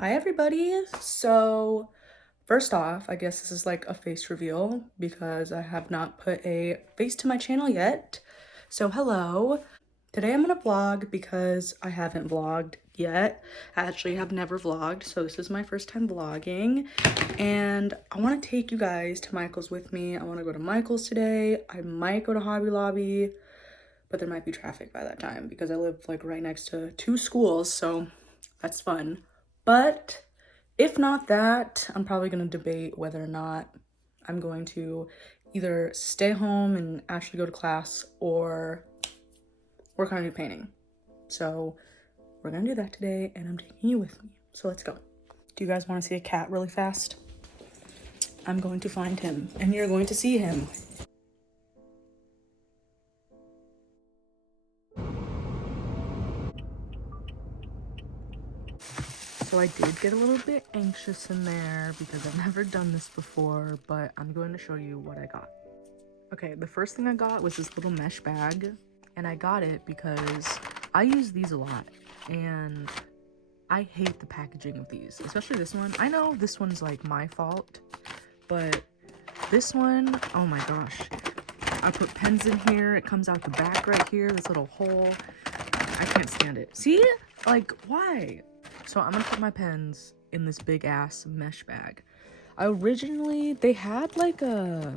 Hi everybody. So first off, I guess this is like a face reveal because I have not put a face to my channel yet. So hello. Today I'm gonna vlog because I haven't vlogged yet. I actually have never vlogged, so this is my first time vlogging. And I want to take you guys to Michael's with me. I want to go to Michael's today. I might go to Hobby Lobby, but there might be traffic by that time because I live like right next to two schools, so that's fun. But if not that, I'm probably gonna debate whether or not I'm going to either stay home and actually go to class or work on a new painting. So we're gonna do that today and I'm taking you with me. So let's go. Do you guys wanna see a cat really fast? I'm going to find him and you're going to see him. So I did get a little bit anxious in there because I've never done this before, but I'm going to show you what I got. Okay, the first thing I got was this little mesh bag, and I got it because I use these a lot, and I hate the packaging of these, especially this one. I know this one's like my fault, but this one, oh my gosh. I put pens in here, it comes out the back right here, this little hole. I can't stand it. See? Like, why? So I'm gonna put my pens in this big ass mesh bag. They had like a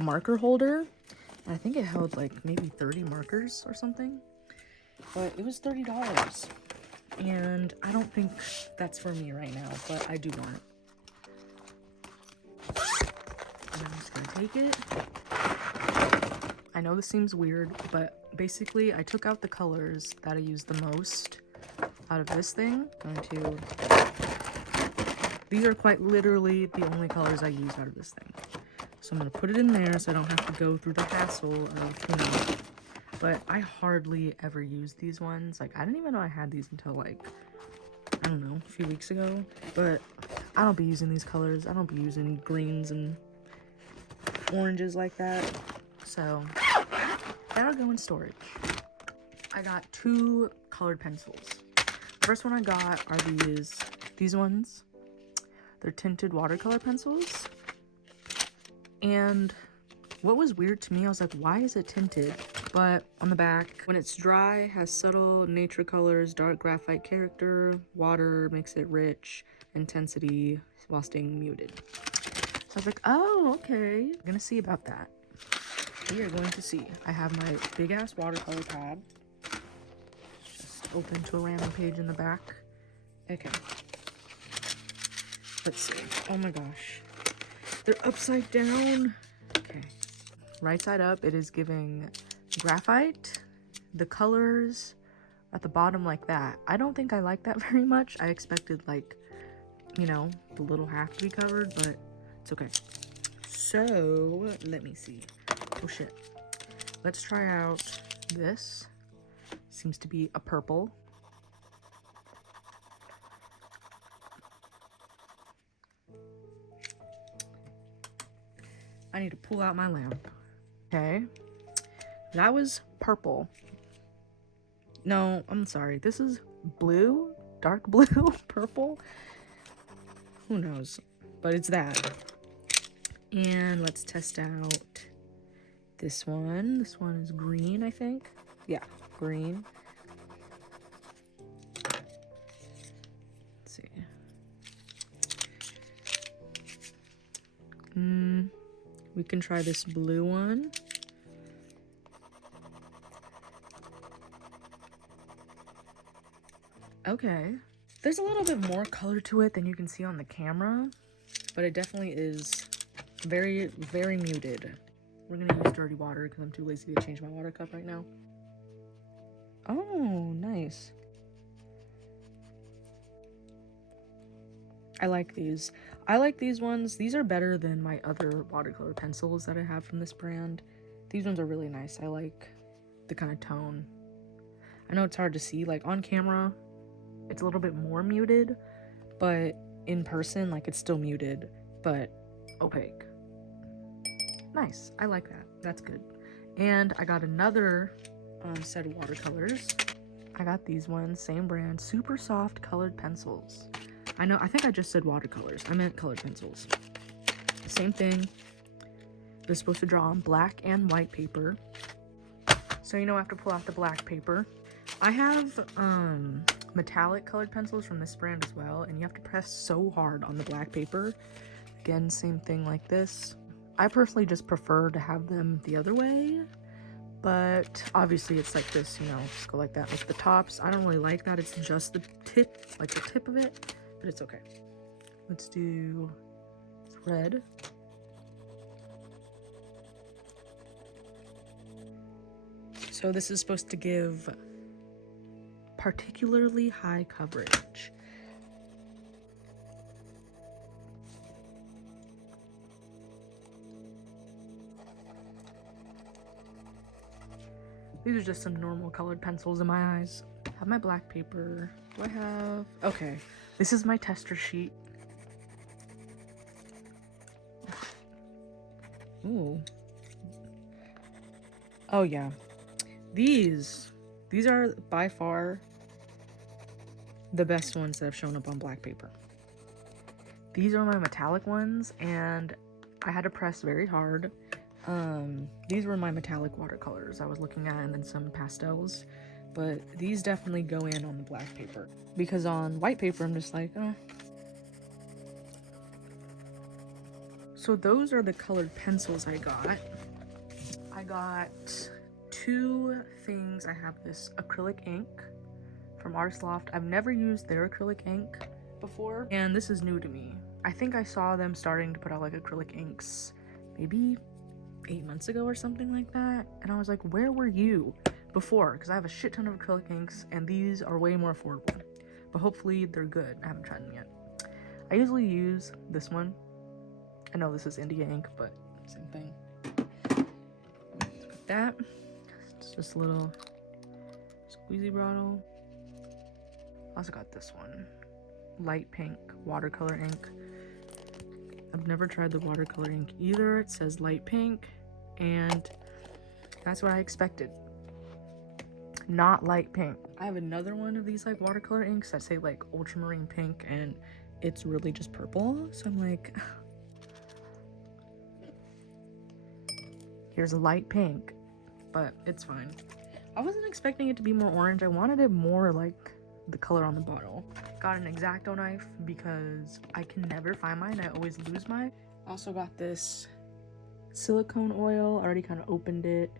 marker holder. I think it held like maybe 30 markers or something, but it was $30. And I don't think that's for me right now, but I do want it. And I'm just gonna take it. I know this seems weird, but basically I took out the colors that I use the most out of this thing. These are quite literally the only colors I use out of this thing. So I'm gonna put it in there so I don't have to go through the hassle of, but I hardly ever use these ones. Like, I didn't even know I had these until like, I don't know, a few weeks ago. But I don't be using these colors. I don't be using greens and oranges like that. So that'll go in storage. I got two colored pencils. First one I got are these ones. They're tinted watercolor pencils. And what was weird to me, I was like, why is it tinted? But on the back, when it's dry, has subtle nature colors, dark graphite character, water makes it rich, intensity while staying muted. So I was like, oh, okay. I'm gonna see about that. We are going to see. I have my big ass watercolor pad. Just open to a random page in the back. Okay. Let's see. Oh my gosh. They're upside down. Okay. Right side up, it is giving graphite. The colors at the bottom like that. I don't think I like that very much. I expected like, the little half to be covered, but it's okay. So, let me see. Oh shit. Let's try out this. Seems to be a purple. I need to pull out my lamp. Okay. That was purple. No, I'm sorry. This is blue, dark blue, purple. Who knows? But it's that. And let's test out this one. This one is green, I think. Yeah, green. Let's see. We can try this blue one. Okay. There's a little bit more color to it than you can see on the camera, but it definitely is very, very muted. We're gonna use dirty water because I'm too lazy to change my water cup right now. Oh, nice. I like these. I like these ones. These are better than my other watercolor pencils that I have from this brand. These ones are really nice. I like the kind of tone. I know it's hard to see, like on camera, it's a little bit more muted, but in person, like it's still muted, but opaque. Nice. I like that. That's good. And I got another set of watercolors. I got these ones, same brand, super soft colored pencils. I think I just said watercolors. I meant colored pencils. Same thing. They're supposed to draw on black and white paper. So you know I have to pull out the black paper. I have metallic colored pencils from this brand as well, and you have to press so hard on the black paper. Again, same thing like this. I personally just prefer to have them the other way, but obviously it's like this, you know, just go like that with the tops. I don't really like that. It's just the tip, like the tip of it, but it's okay. Let's do red. So this is supposed to give particularly high coverage. These are just some normal colored pencils in my eyes. I have my black paper. Do I have... Okay. This is my tester sheet. Ooh. Oh yeah. These are by far the best ones that have shown up on black paper. These are my metallic ones, and I had to press very hard. These were my metallic watercolors I was looking at, and then some pastels, but these definitely go in on the black paper, because on white paper I'm just like, oh. So those are the colored pencils I got. I got 2 things. I have this acrylic ink from Artist Loft. I've never used their acrylic ink before, and this is new to me. I think I saw them starting to put out like acrylic inks maybe 8 months ago or something like that, and I was like, where were you before? Because I have a shit ton of acrylic inks, and these are way more affordable, but hopefully they're good. I haven't tried them yet. I usually use this one. I know this is India ink, but same thing. Got that. It's just a little squeezy bottle. Also got this one, light pink watercolor ink. I've never tried the watercolor ink either. It says light pink, and that's what I expected. Not light pink. I have another one of these like watercolor inks that say like ultramarine pink, and it's really just purple. So I'm like, here's a light pink, but it's fine. I wasn't expecting it to be more orange. I wanted it more like the color on the bottle. Got an X-Acto knife because I can never find mine. I always lose mine. Also got this silicone oil. I already kind of opened it.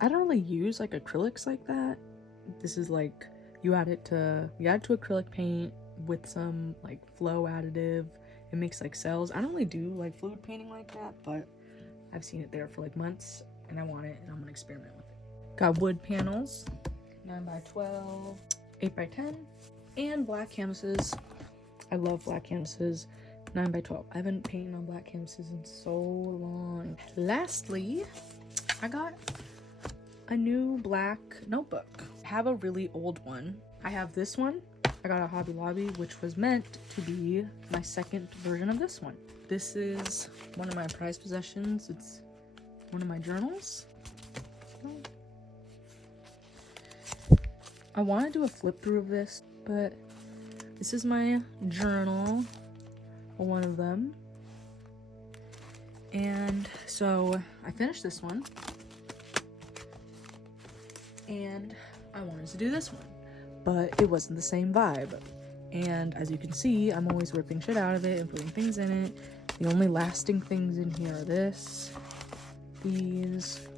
I don't really use like acrylics like that. This is like you add to acrylic paint with some like flow additive. It makes like cells. I don't really do like fluid painting like that, but I've seen it there for like months and I want it, and I'm gonna experiment with it. Got wood panels, 9x12, 8x10, and black canvases. I love black canvases. 9x12. I haven't painted on black canvases in so long. Lastly, I got a new black notebook. I have a really old one. I have this one. I got a Hobby Lobby, which was meant to be my second version of this one. This is one of my prized possessions. It's one of my journals. I want to do a flip through of this, but this is my journal, one of them. And so I finished this one, and I wanted to do this one, but it wasn't the same vibe. And as you can see, I'm always ripping shit out of it and putting things in it. The only lasting things in here are these.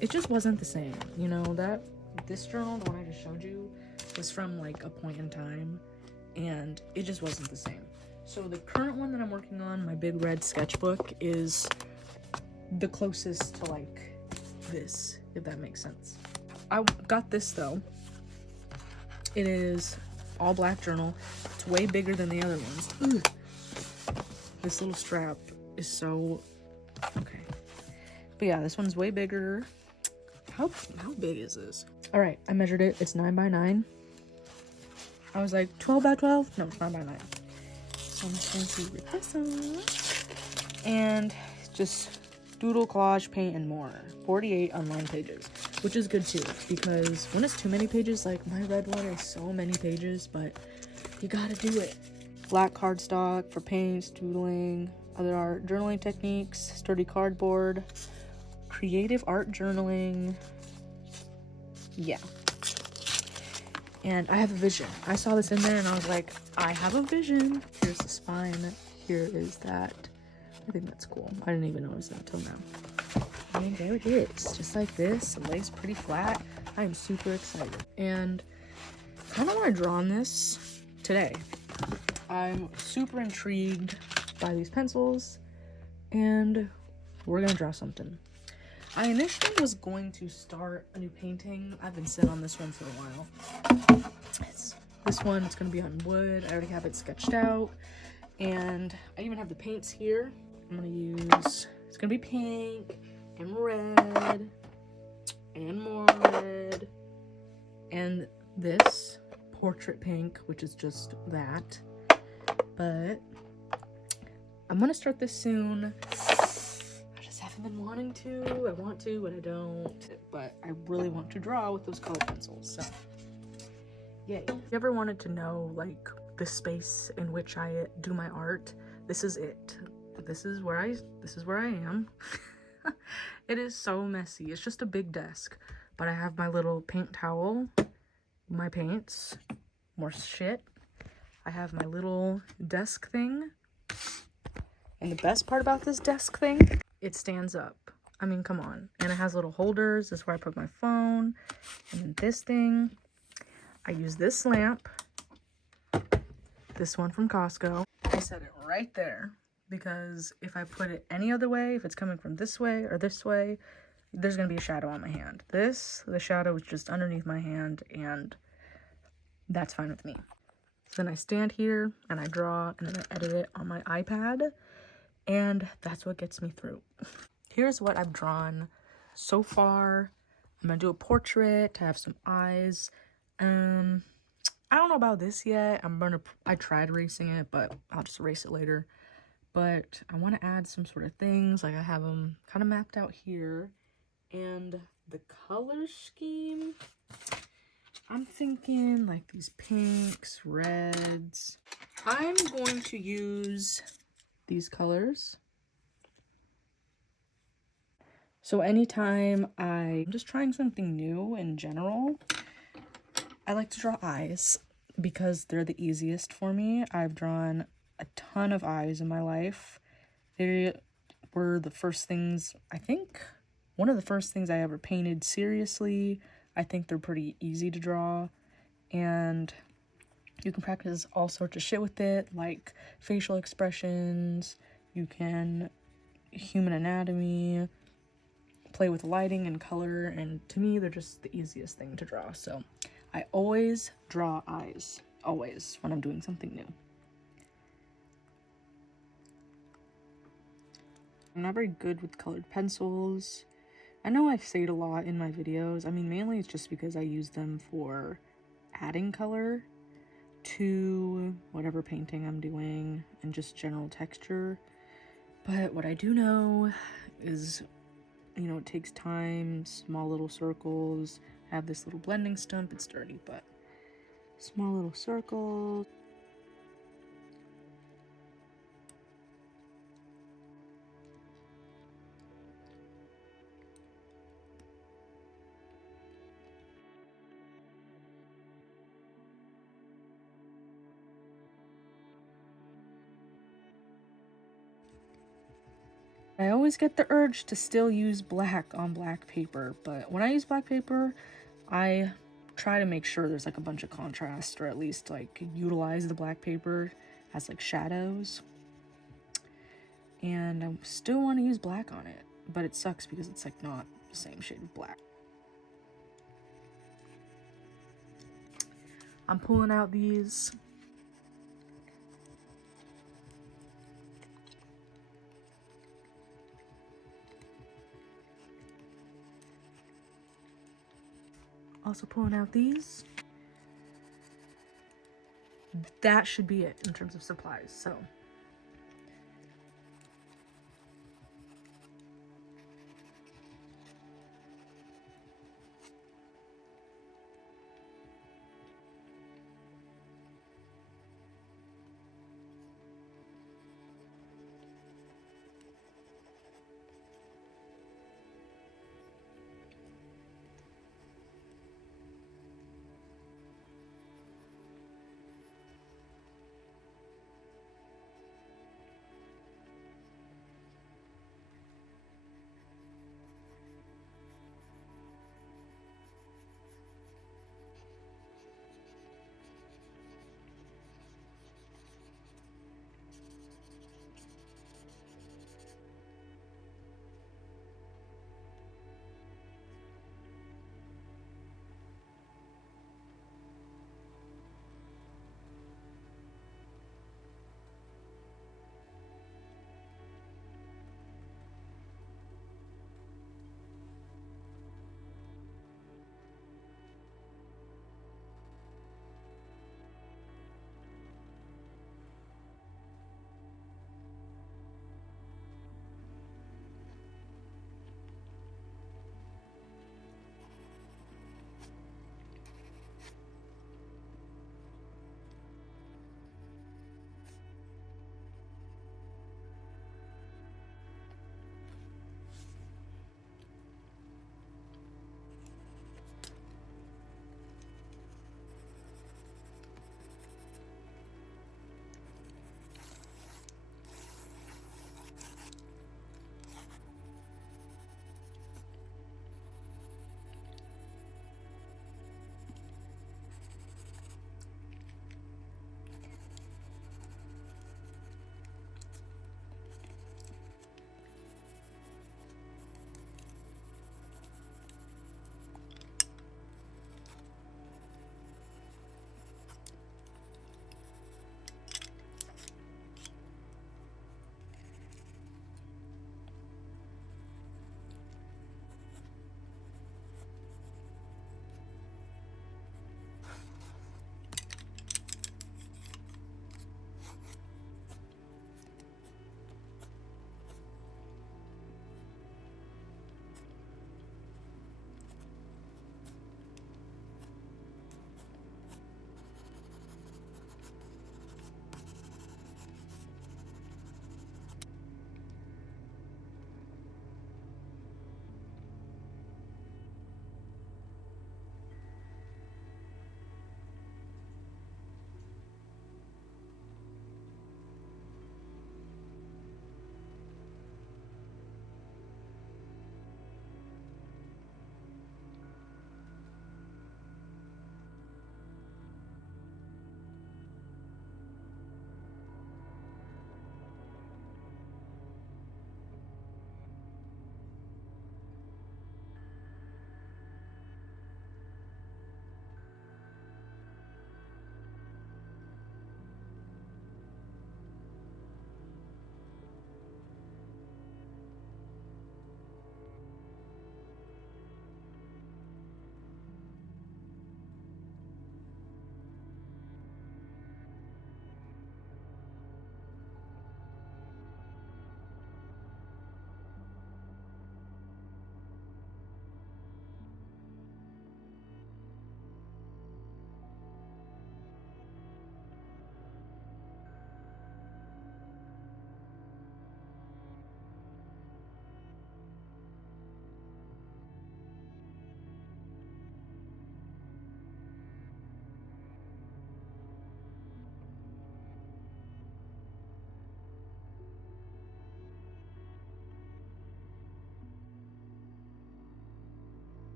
It just wasn't the same, you know. This journal, the one I just showed you, was from like a point in time, and it just wasn't the same. So the current one that I'm working on, my big red sketchbook, is the closest to like this, if that makes sense. I got this though. It is all black journal. It's way bigger than the other ones. Ugh. This little strap is so okay. But yeah, this one's way bigger. How big is this? All right, I measured it. It's 9x9. I was like 12x12. No, it's 9x9. So I'm just going to rip this off. And just doodle, collage, paint, and more. 48 unlined pages, which is good too, because when it's too many pages, like my red one is so many pages, but You gotta do it. Black cardstock for paints, doodling, other art, journaling techniques, sturdy cardboard, creative art journaling. Yeah. And I have a vision. I saw this in there and I was like, I have a vision. Here's the spine. Here is that. I think that's cool. I didn't even notice that until now. And there it is. Just like this. It lays pretty flat. I am super excited. And I kind of want to draw on this today. I'm super intrigued by these pencils. And we're going to draw something. I initially was going to start a new painting. I've been sitting on this one for a while. This one, it's going to be on wood. I already have it sketched out. And I even have the paints here. I'm going to use, it's going to be pink and red and more red. And this portrait pink, which is just that. But I'm going to start this soon. I've been wanting to. I want to, but I don't. But I really want to draw with those colored pencils. So, yay! If you ever wanted to know like the space in which I do my art, this is it. This is where I am. It is so messy. It's just a big desk, but I have my little paint towel, my paints, more shit. I have my little desk thing, and the best part about this desk thing, it stands up. I mean, come on. And it has little holders. This is where I put my phone. And then this thing, I use this lamp. This one from Costco. I set it right there because if I put it any other way, if it's coming from this way or this way, there's going to be a shadow on my hand. The shadow is just underneath my hand, and that's fine with me. So then I stand here and I draw and then I edit it on my iPad. And that's what gets me through. Here's what I've drawn so far. I'm gonna do a portrait to have some eyes. I don't know about this yet. I tried erasing it, but I'll just erase it later. But I want to add some sort of things. Like I have them kind of mapped out here. And the color scheme, I'm thinking like these pinks, reds. I'm going to use these colors. So anytime I'm just trying something new in general, I like to draw eyes because they're the easiest for me. I've drawn a ton of eyes in my life. They were the first things, I think, one of the first things I ever painted seriously. I think they're pretty easy to draw, and you can practice all sorts of shit with it, like facial expressions, you can human anatomy, play with lighting and color, and to me, they're just the easiest thing to draw. So I always draw eyes, always, when I'm doing something new. I'm not very good with colored pencils. I know I say it a lot in my videos. I mean, mainly it's just because I use them for adding color to whatever painting I'm doing and just general texture. But what I do know is, you know, it takes time, small little circles. I have this little blending stump, it's dirty, but small little circles. I always get the urge to still use black on black paper, but when I use black paper, I try to make sure there's like a bunch of contrast, or at least like utilize the black paper as like shadows. And I still want to use black on it, but it sucks because it's like not the same shade of black. I'm pulling out these also pulling out these. That should be it in terms of supplies. So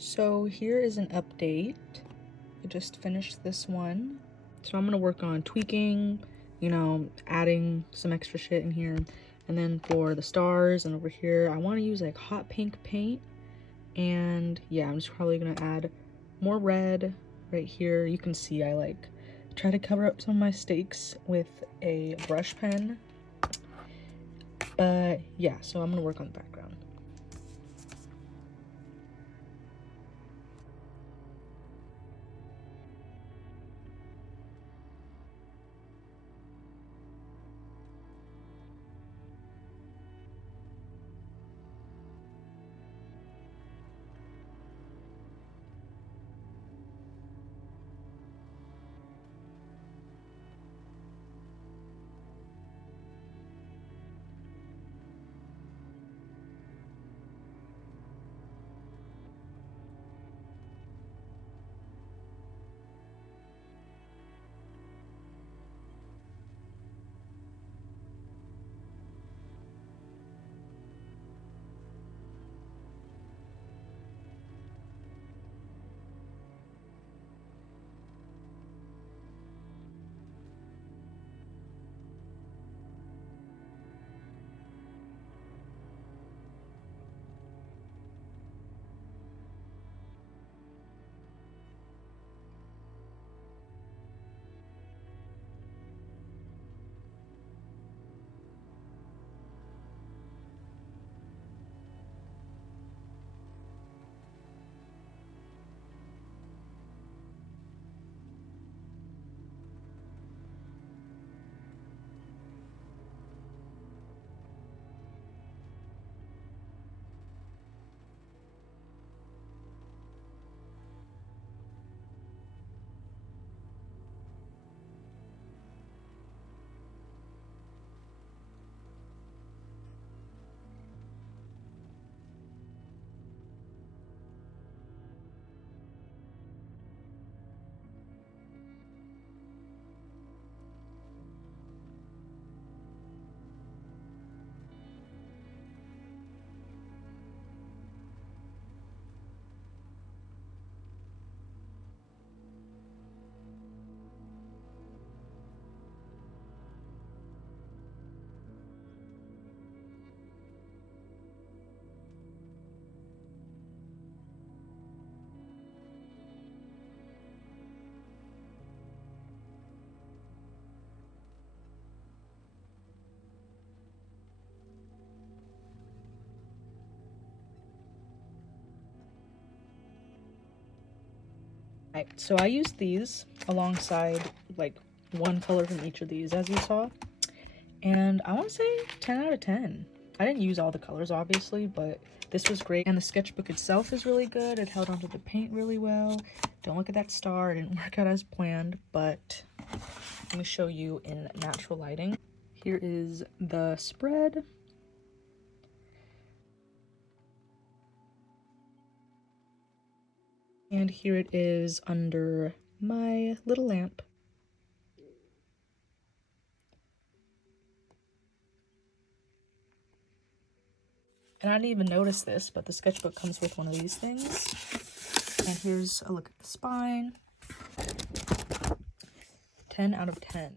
So here is an update. I just finished this one. So I'm gonna work on tweaking, you know, adding some extra shit in here. And then for the stars and over here, I wanna use like hot pink paint. And yeah, I'm just probably gonna add more red right here. You can see I like try to cover up some of my stakes with a brush pen. But yeah, so I'm gonna work on the background. Right, so I used these alongside like one color from each of these, as you saw, and I want to say 10 out of 10. I didn't use all the colors obviously, but this was great, and the sketchbook itself is really good. It held onto the paint really well. Don't look at that star, it didn't work out as planned, but let me show you in natural lighting. Here is the spread. And here it is under my little lamp. And I didn't even notice this, but the sketchbook comes with one of these things. And here's a look at the spine. 10 out of 10.